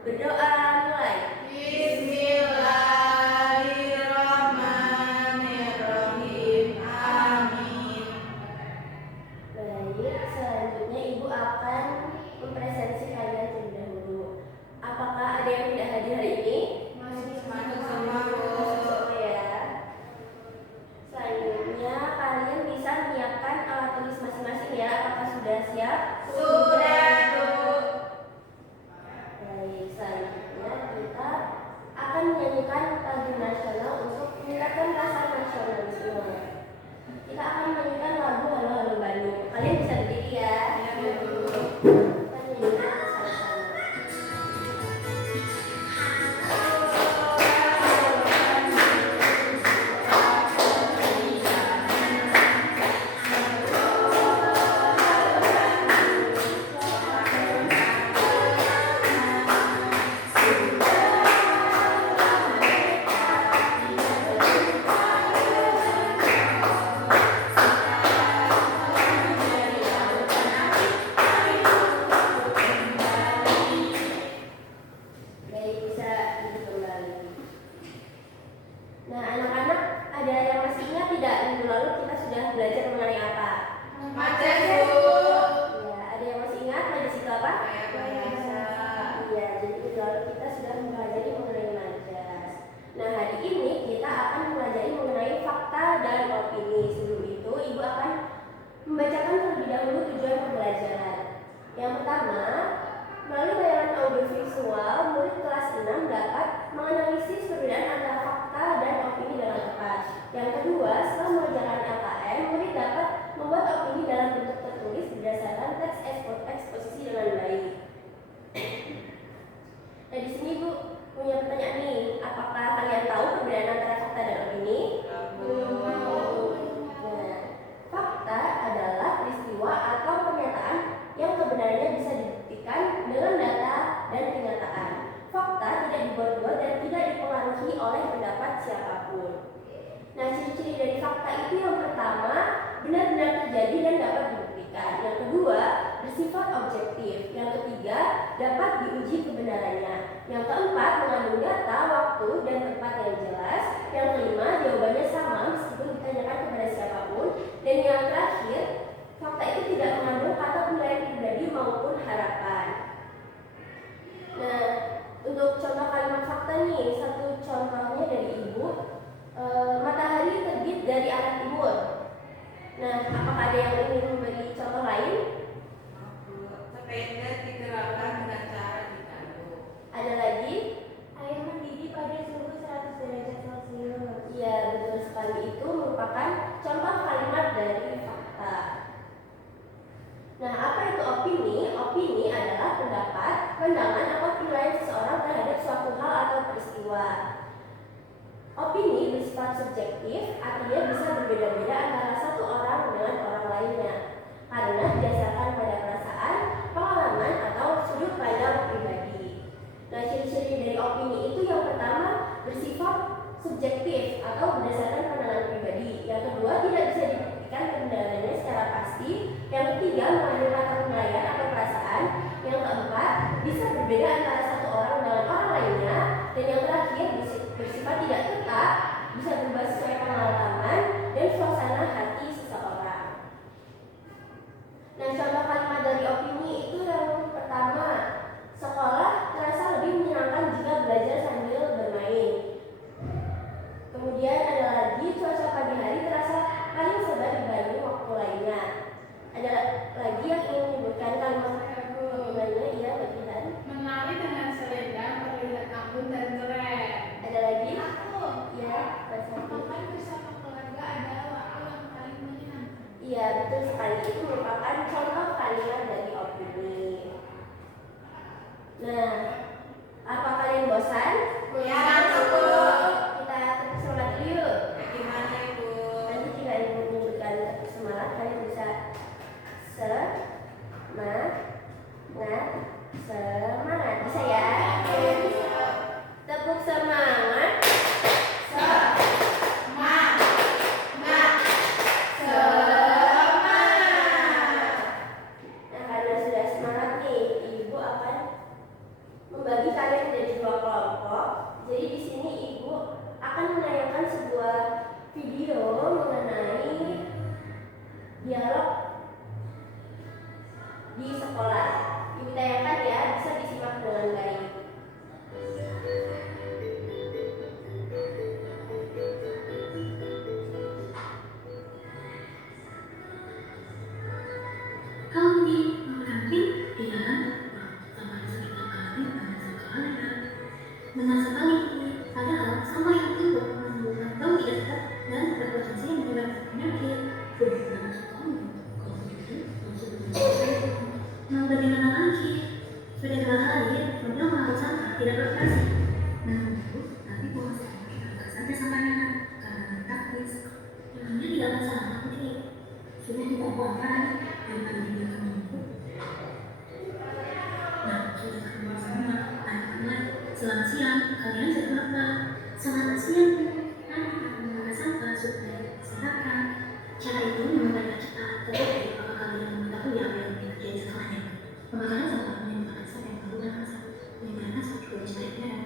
Berdoa mulai. Bismillahirrahmanirrahim. Amin. Baik, selanjutnya Ibu akan mempresentasi kalian terlebih dahulu. Apakah ada yang tidak hadir hari ini? Masuk semua, Bu. Masuk ya. Selanjutnya kalian bisa menyiapkan alat tulis masing-masing ya. Apakah sudah siap? Sudah, Bu. Baik, selanjutnya kita akan menyanyikan lagu nasional untuk meningkatkan rasa nasionalisme. Kita akan menyanyikan lagu Halo Halo Bandung. Kalian bisa berdiri ya. Ya, Bu. Kita nyanyikan bersama-sama. Baik, bisa duduk kembali. Nah, anak-anak ada yang masih ingat tidak minggu lalu kita sudah belajar mengenai apa? Majas, Bu. Ya, ada yang masih ingat majas itu apa? Kayak biasa. Iya, jadi minggu lalu kita sudah mempelajari mengenai majas. Nah, hari ini kita akan mempelajari mengenai fakta dan opini. Sebelum itu, Ibu akan membacakan terlebih dahulu tujuan pembelajaran. Yang pertama, melalui layanan audiovisual, murid kelas 6 dapat menganalisis perbedaan antara fakta dan opini dengan tepat. Yang kedua, setelah mengerjakan LKM, murid dapat membuat opini dalam bentuk tertulis berdasarkan teks eksposisi dengan baik. Nah, di sini Bu punya pertanyaan nih, apakah kalian tahu perbedaan antara fakta dan opini? Nah, fakta adalah peristiwa atau pernyataan yang kebenarannya bisa dibuktikan dengan data dan kenyataan. Fakta tidak dibuat-buat dan tidak dipengaruhi oleh pendapat siapapun. Nah, ciri-ciri dari fakta itu yang pertama, benar-benar terjadi dan dapat dibuktikan. Yang kedua, bersifat objektif. Yang ketiga, dapat diuji kebenarannya. Yang keempat, mengandung data, waktu, dan tempat yang jelas. Yang kelima, jawabannya sama meskipun ditanyakan kepada siapapun. Dan yang terakhir, fakta itu tidak mengandung kata penilaian pribadi maupun harapan. Nah, untuk contoh kalimat fakta nih, satu contohnya dari Ibu, matahari terbit dari arah timur. Nah, apakah ada yang ingin memberi contoh lain? Sepeda digerakkan dengan cara diaduk. Ada lagi? Air mendidih pada suhu 100 derajat Celcius. Iya, betul sekali. Itu merupakan contoh kalimat dari fakta. Nah, apa itu opini? Opini adalah pendapat, pandangan, atau penilaian seseorang terhadap suatu hal atau peristiwa. Opini bersifat subjektif, artinya bisa berbeda-beda antara satu orang dengan orang lainnya karena didasarkan pada perasaan, pengalaman, atau sudut pandang pribadi. Nah, ciri-ciri dari opini itu yang pertama bersifat subjektif atau berdasarkan pandangan pribadi. Yang kedua, tidak bisa dibuktikan kebenarannya secara pasti. Yang ketiga, mengandung kata penilaian atau perasaan. Yang keempat, bisa berbeda antara satu orang dengan orang lainnya. Dan yang terakhir, bersifat tidak tetap, bisa berubah sesuai pengalaman dan suasana hati seseorang. Nah, contoh kalimat dari opini itu yang pertama, sekolah terasa lebih menyenangkan jika belajar sambil bermain. Kemudian ada lagi, cuaca pagi hari terasa paling segar dibanding waktu lainnya. Ada lagi yang ingin menyebutkan kalimat lainnya, iya bagian. Menari dengan selendang terlihat anggun dan keren. Ada lagi? Aku, Iya, Mas Hadi. makan bersama keluarga adalah waktu yang paling menyenangkan. Iya, betul sekali. Itu merupakan contoh kalimat dari opini. Nah, apa kalian bosan? Ya, Bu. Kita tetap semangat dulu yuk. Gimana, Ibu? Nanti jika Ibu menyebutkan tetap semangat, kalian bisa semangat. Bisa ya? Tepuk semangat. Nah, karena sudah semangat nih, Ibu akan membagi kalian dialog di sekolah. Ibu tayangkan ya, bisa disimak dengan baik. Kami mengambil pilihan sama sekitar kami pada sekolah menasa kali ini, padahal sama yang itu menimbulkan bau tidak sedap dan berpotensi menyebabkan penyakit. Bagaimana sekolah? Kalau begitu, nah bagaimana lagi? Sudah 2 hari, mobil mengangkut sampah tidak beroperasi. Namun itu, tapi buang sampah kita buka saja sampahnya karena taktis. Memangnya tidak akan salah putri. Sudah tidak apa-apa daripada dibiarkan menumpuk. Nah, sudah ketemu semua. Anak-anak, selamat siang. Kalian sedang apa? Selamat siang, Bu. Kami akan mengolah sampah supaya diserahkan. Cara itu memang agak cepat, tetapi apakah kalian mengetahui apa yang terjadi setelahnya? Pembakaran sampah menyebabkan asap yang bau dan asap. Penyebaran asap juga bisa terjadi.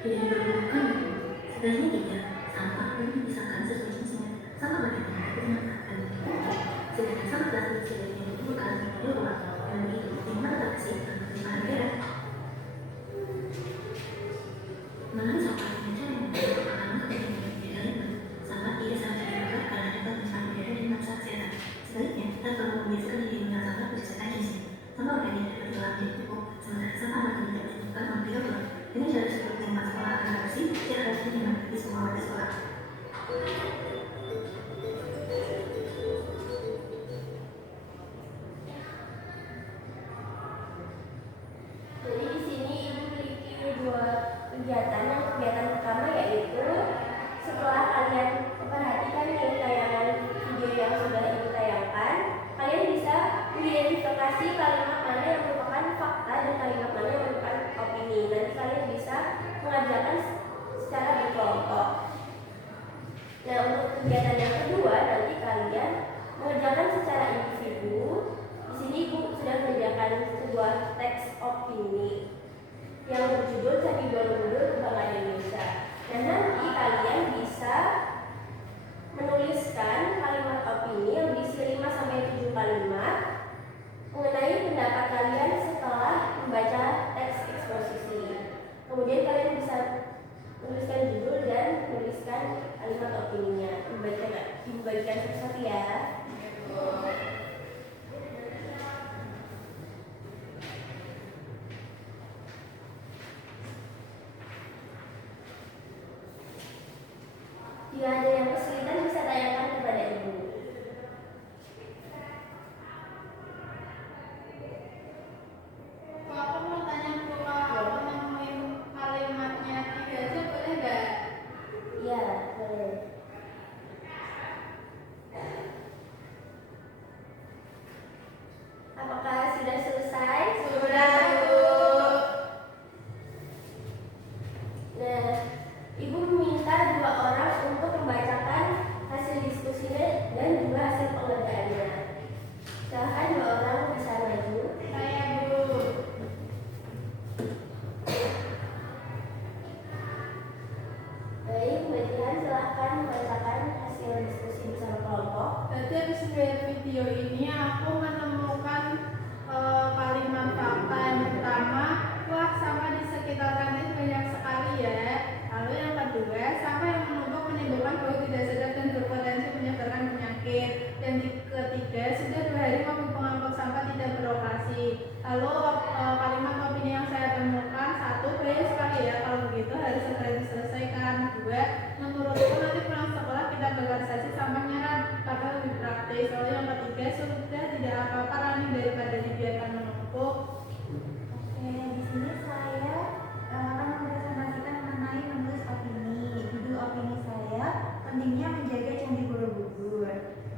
Tidak diperlukan itu. Sebaiknya tidak. Sampah perlu dipisahkan sesuai jenisnya. Sampah berkaitan dengan bermanfaat dan sedangkan sampah plastik sebaiknya dikumpulkan menjadi luar dan begitu minimal terkasih dan penyimpanan daerah. Mengenai sampah dengan cara yang benar, karena kepentingan daerah sampah tidak seharusnya dibakar karena dapat menyimpan udara dan merusak kesehatan. Sebaliknya, kita perlu membiasakan diri mengenal sampah berdasarkan jenisnya. Sampah organik dapat diolah menjadi pupuk, sementara sampah makanan dapat ditemukan melalui daur ulang. Dengan cara tersebut, lingkungan sekolah akan bersih, sehat dan nyaman bagi semua warga sekolah. Jadi di sini ibu memiliki 2 kegiatan. Yang kegiatan pertama yaitu setelah kalian memperhatikan tayangan video yang sudah ibu tayangkan, kalian bisa mengidentifikasi kalimat mana yang merupakan fakta dan kalimat mana yang merupakan opini. Nanti kalian bisa mengajarkan secara berkelompok. Nah, untuk kegiatan yang kedua nanti kalian mengerjakan secara individu. Di sini ibu sudah menyediakan sebuah teks opini yang berjudul Candi Borobudur Kebanggaan Indonesia. Dan nanti kalian bisa menuliskan kalimat opini yang berisi 5-7 kalimat mengenai pendapat kalian setelah membaca teks eksposisi. Kemudian kalian bisa menuliskan judul dan menuliskan kalimat opininya. Dibagikan satu-satu ya. Jika ada yang kesulitan bisa tanyakan kepada ibu. Aku mau tanya dulu, kalau aku nemuin kalimatnya 3 aja boleh nggak? Iya, boleh. Apakah sudah selesai? Sudah, Bu. Nah, ibu meminta 2 orang untuk membacakan hasil diskusinya dan juga hasil pengerjaannya. Silahkan 2 orang bisa maju. Saya, Bu. Baik, Mbak Jihan silahkan membacakan hasil diskusi bersama kelompok. Tadi habis melihat video ini aku menemukan kalimat fakta yang pertama, wah sampah di sekitar kantin banyak sekali ya. Lalu yang kedua, sampah yang menumpuk menimbulkan bau tidak sedap dan berpotensi menyebarkan penyakit. Dan ketiga, sudah 2 hari mobil pengangkut sampah tidak beroperasi. Lalu kalimat opini yang saya temukan, 1, banyak sekali ya, kalau begitu harus segera diselesaikan. 2, menurutku nanti pulang sekolah kita bakar saja sampahnya karena lebih praktis. Lalu yang ketiga, sudah tidak apa-apa running daripada dibiarkan menumpuk. Oke, di sini saya akan mempresentasikan mengenai menulis opini. Judul opini saya, pentingnya menjaga Candi Borobudur.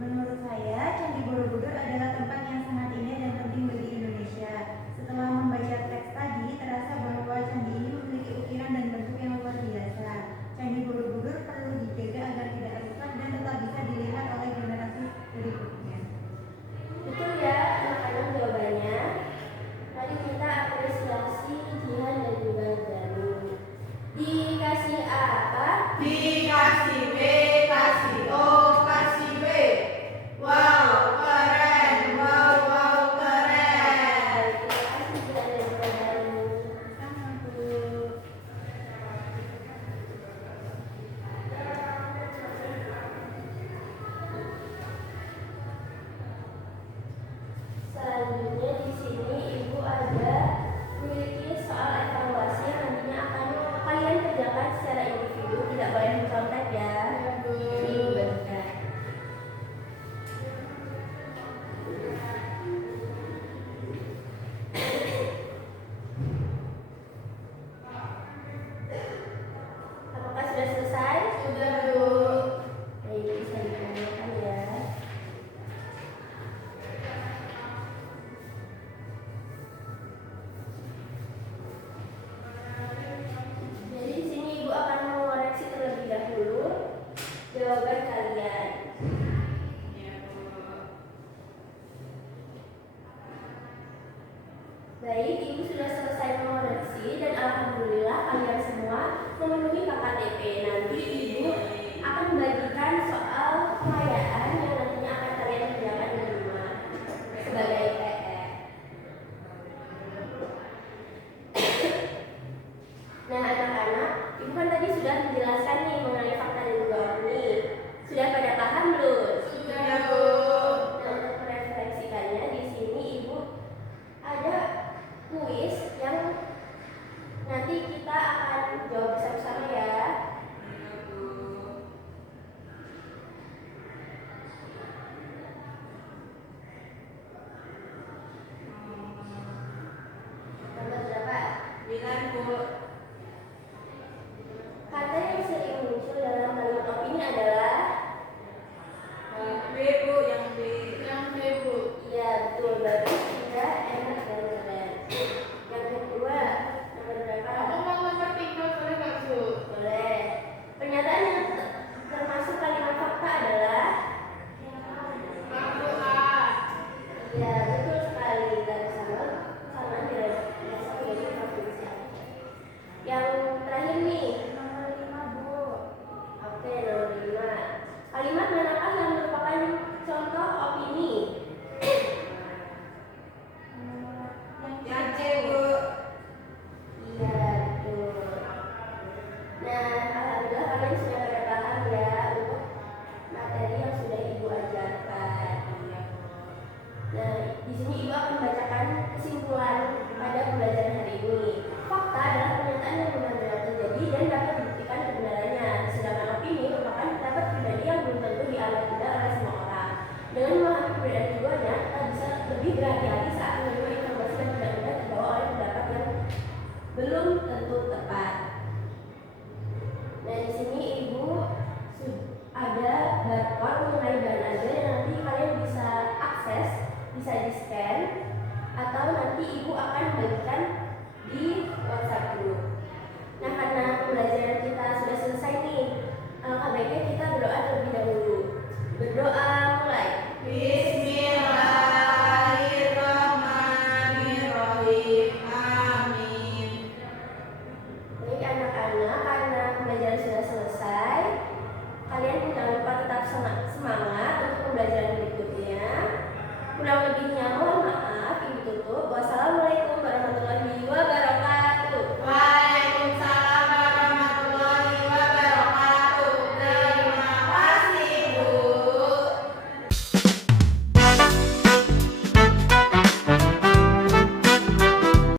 Menurut saya, Candi Borobudur adalah tempat yang sangat indah dan penting bagi Indonesia. Setelah membaca teks tadi, terasa bahwa candi ini memiliki ukiran dan bentuk yang luar biasa. Candi Borobudur perlu dijaga agar tidak rusak dan tetap bisa dilihat oleh generasi berikutnya. Betul ya anak-anak jawabannya. Mari kita apresiasi Baik, Ibu sudah selesai mengoreksi dan alhamdulillah kalian semua memenuhi KKTP. Nanti Ibu akan membagikan soal pengayaan yang nantinya akan kalian kerjakan di rumah sebagai PR. Nah, anak-anak, Ibu kan tadi sudah menjelaskan nih mengenai fakta dan juga opini. Sudah pada paham belum? Sudah, Bu. Nah, untuk merefleksikannya di sini Ibu ada kuis yang nanti kita akan jawab bersama-sama ya. Nomor berapa? 9, Bu. Kata yang sering muncul dalam kalimat opini adalah B, Bu, yang B. Yang B, Bu. iya betul, bagus, tidak, enak dan keren. Yang kedua, nomor berapa? Aku mau nomor 3, boleh nggak, Bu? Boleh. Pernyataan yang termasuk kalimat fakta adalah Aku A. ya betul sekali dan sama tidak biasa menjadi provinsi. Yang terakhir nih, Nomor 5, Bu. oke nomor 5. Kalimat manakah yang merupakan contoh opini? Yang C, Bu. Iya betul. Nah, alhamdulillah kalian sudah pada paham ya untuk materi yang sudah Ibu ajarkan. Nah, di sini Ibu akan membacakan kesimpulan pada pembelajaran hari ini. Fakta adalah pernyataan yang benar-benar terjadi dan dapat dibuktikan kebenarannya. Sedangkan opini merupakan pendapat pribadi yang belum tentu dianggap benar oleh semua orang. Dengan memahami perbedaan keduanya, kita bisa lebih berhati-hati saat menerima informasi dan tidak mudah terbawa oleh pendapat yang belum tentu tepat. Nah, di sini Ibu ada barcode mengenai bahan ajar yang nanti kalian bisa akses, bisa di-scan, atau nanti Ibu akan bagikan di WhatsApp group. Nah, karena pembelajaran kita sudah selesai nih, alangkah baiknya kita berdoa terlebih